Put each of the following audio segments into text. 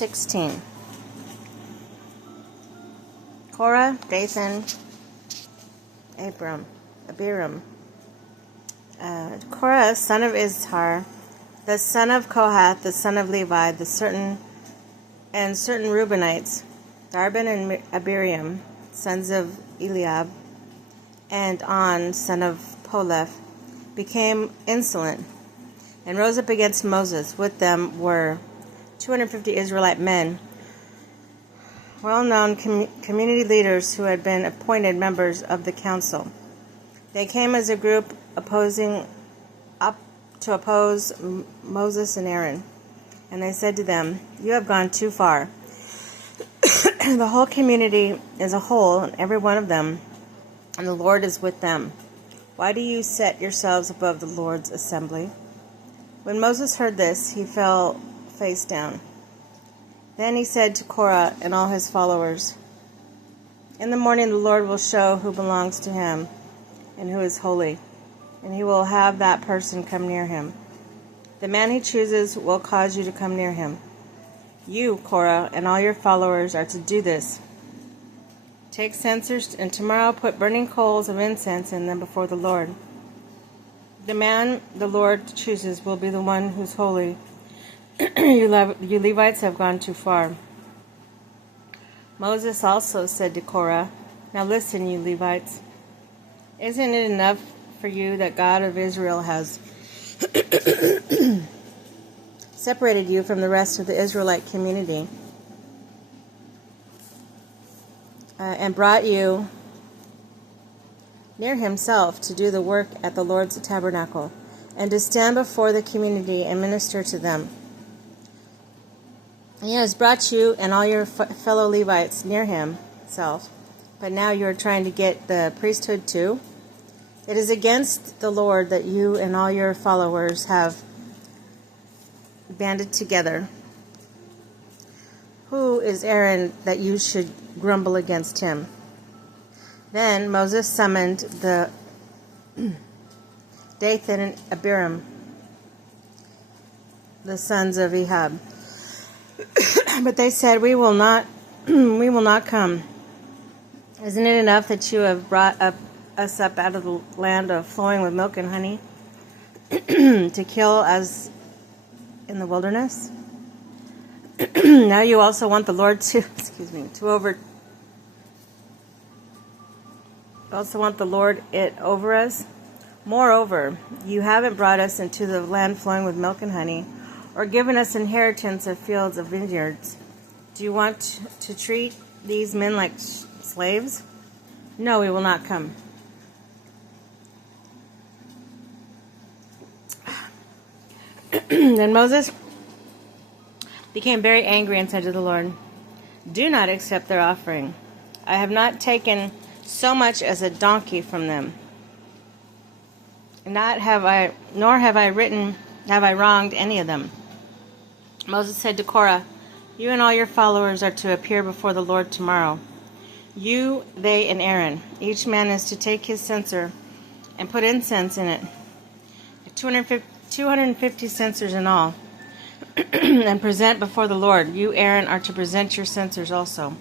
16. Korah, Dathan, Abiram. Korah, son of Izhar, the son of Kohath, the son of Levi, certain Reubenites, Darban and Abiram, sons of Eliab, and On, son of Poleph, became insolent and rose up against Moses. With them were 250 Israelite men, well-known community leaders who had been appointed members of the council. They came as a group to oppose Moses and Aaron. And they said to them, "You have gone too far. The whole community is a whole, and every one of them, and the Lord is with them. Why do you set yourselves above the Lord's assembly?" When Moses heard this, he fell face down. Then he said to Korah and all his followers, "In the morning the Lord will show who belongs to him and who is holy, and he will have that person come near him. The man he chooses will cause you to come near him. You, Korah, and all your followers are to do this. Take censers, and tomorrow put burning coals of incense in them before the Lord. The man the Lord chooses will be the one who's holy. You Levites have gone too far." Moses also said to Korah, "Now listen, you Levites. Isn't it enough for you that God of Israel has separated you from the rest of the Israelite community and brought you near himself to do the work at the Lord's tabernacle and to stand before the community and minister to them? He has brought you and all your fellow Levites near himself, but now you are trying to get the priesthood too? It is against the Lord that you and all your followers have banded together. Who is Aaron that you should grumble against him?" Then Moses summoned the Dathan and Abiram, the sons of Ehab. But they said, we will not come. Isn't it enough that you have brought us up out of the land of flowing with milk and honey to kill us in the wilderness? Now you also want the Lord to over us? Moreover, you haven't brought us into the land flowing with milk and honey, or given us inheritance of fields of vineyards. Do you want to treat these men like slaves? No, we will not come. Then Moses became very angry and said to the Lord, "Do not accept their offering. I have not taken so much as a donkey from them. Nor have I wronged any of them." Moses said to Korah, "You and all your followers are to appear before the Lord tomorrow. You, they, and Aaron. Each man is to take his censer and put incense in it. 250 censers in all, and present before the Lord. You, Aaron, are to present your censers also."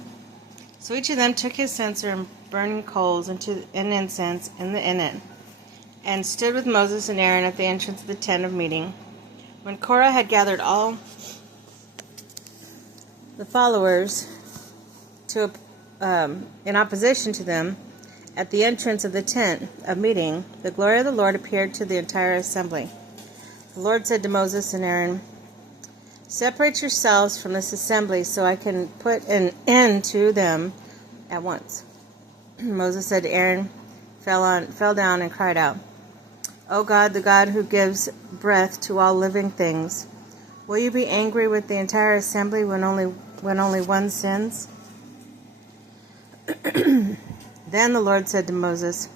So each of them took his censer and burning coals and incense in it, and stood with Moses and Aaron at the entrance of the tent of meeting. When Korah had gathered all the followers in opposition to them at the entrance of the tent of meeting, the glory of the Lord appeared to the entire assembly. The Lord said to Moses and Aaron, "Separate yourselves from this assembly so I can put an end to them at once." Moses said to Aaron, fell down and cried out, "O God, the God who gives breath to all living things, will you be angry with the entire assembly when only one sins?" Then the Lord said to Moses,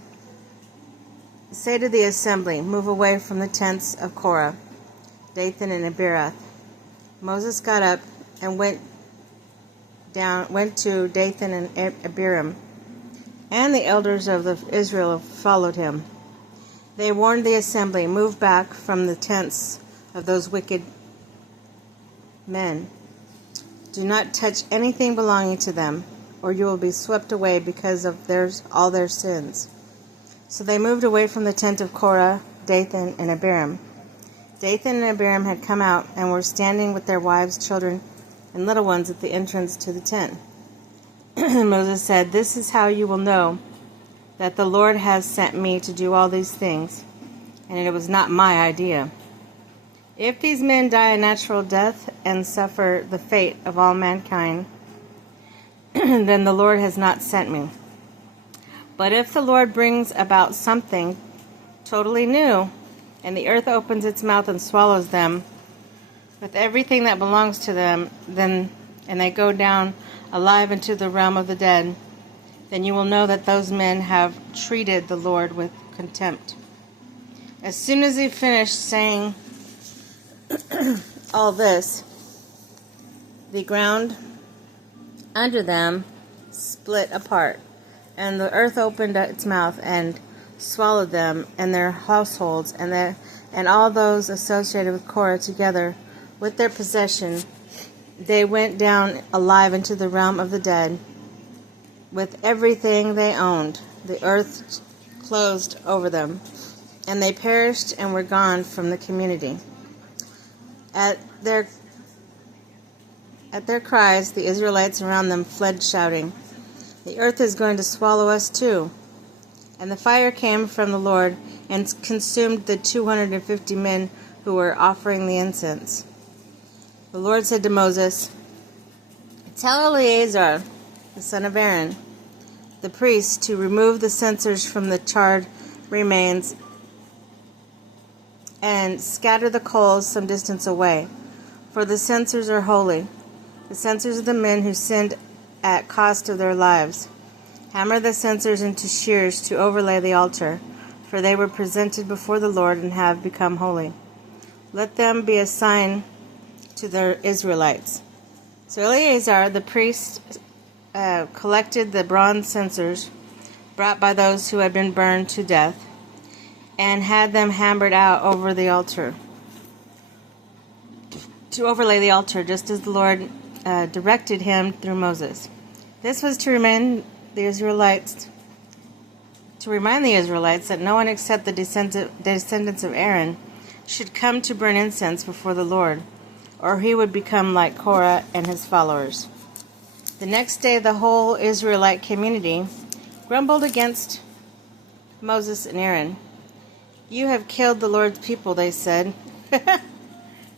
"Say to the assembly, move away from the tents of Korah, Dathan, and Abiram." Moses got up and went to Dathan and Abiram, and the elders of Israel followed him. They warned the assembly, "Move back from the tents of those wicked men. Do not touch anything belonging to them, or you will be swept away because of all their sins. So they moved away from the tent of Korah, Dathan, and Abiram. Dathan and Abiram had come out and were standing with their wives, children, and little ones at the entrance to the tent. Moses said, "This is how you will know that the Lord has sent me to do all these things, and it was not my idea. If these men die a natural death and suffer the fate of all mankind, then the Lord has not sent me. But if the Lord brings about something totally new, and the earth opens its mouth and swallows them with everything that belongs to them, and they go down alive into the realm of the dead, then you will know that those men have treated the Lord with contempt." As soon as he finished saying all this, the ground under them split apart, and the earth opened its mouth and swallowed them and their households and all those associated with Korah together with their possession. They went down alive into the realm of the dead with everything they owned. The earth closed over them, and they perished and were gone from the community. At their cries, the Israelites around them fled, shouting, "The earth is going to swallow us too." And the fire came from the Lord and consumed the 250 men who were offering the incense. The Lord said to Moses, "Tell Eleazar, the son of Aaron, the priest, to remove the censers from the charred remains and scatter the coals some distance away, for the censers are holy, the censers of the men who sinned at cost of their lives. Hammer the censers into shears to overlay the altar, for they were presented before the Lord and have become holy. Let them be a sign to the Israelites." So Eleazar the priest collected the bronze censers brought by those who had been burned to death, and had them hammered out over the altar, to overlay the altar, just as the Lord directed him through Moses. This was to remind the Israelites that no one except the descendants of Aaron should come to burn incense before the Lord, or he would become like Korah and his followers. The next day the whole Israelite community grumbled against Moses and Aaron. "You have killed the Lord's people," they said.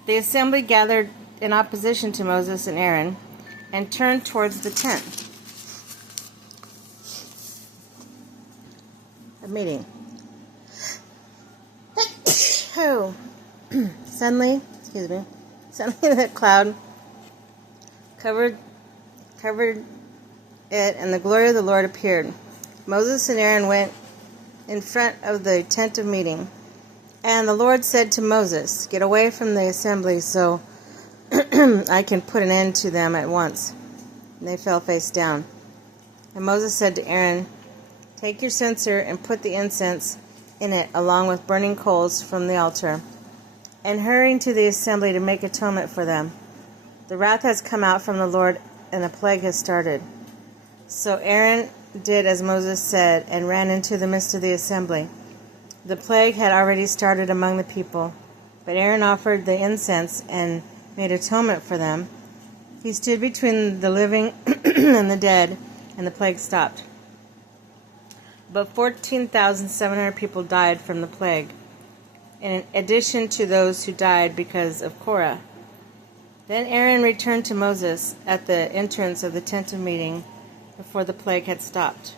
The assembly gathered in opposition to Moses and Aaron and turned towards the tent of meeting. Suddenly the cloud covered it, and the glory of the Lord appeared. Moses and Aaron went in front of the tent of meeting. And the Lord said to Moses, "Get away from the assembly so I can put an end to them at once." And they fell face down. And Moses said to Aaron, "Take your censer and put the incense in it along with burning coals from the altar, and hurry to the assembly to make atonement for them. The wrath has come out from the Lord, and a plague has started." So Aaron did as Moses said and ran into the midst of the assembly. The plague had already started among the people, but Aaron offered the incense and made atonement for them. He stood between the living and the dead, and the plague stopped. But 14,700 people died from the plague, in addition to those who died because of Korah. Then Aaron returned to Moses at the entrance of the tent of meeting before the plague had stopped.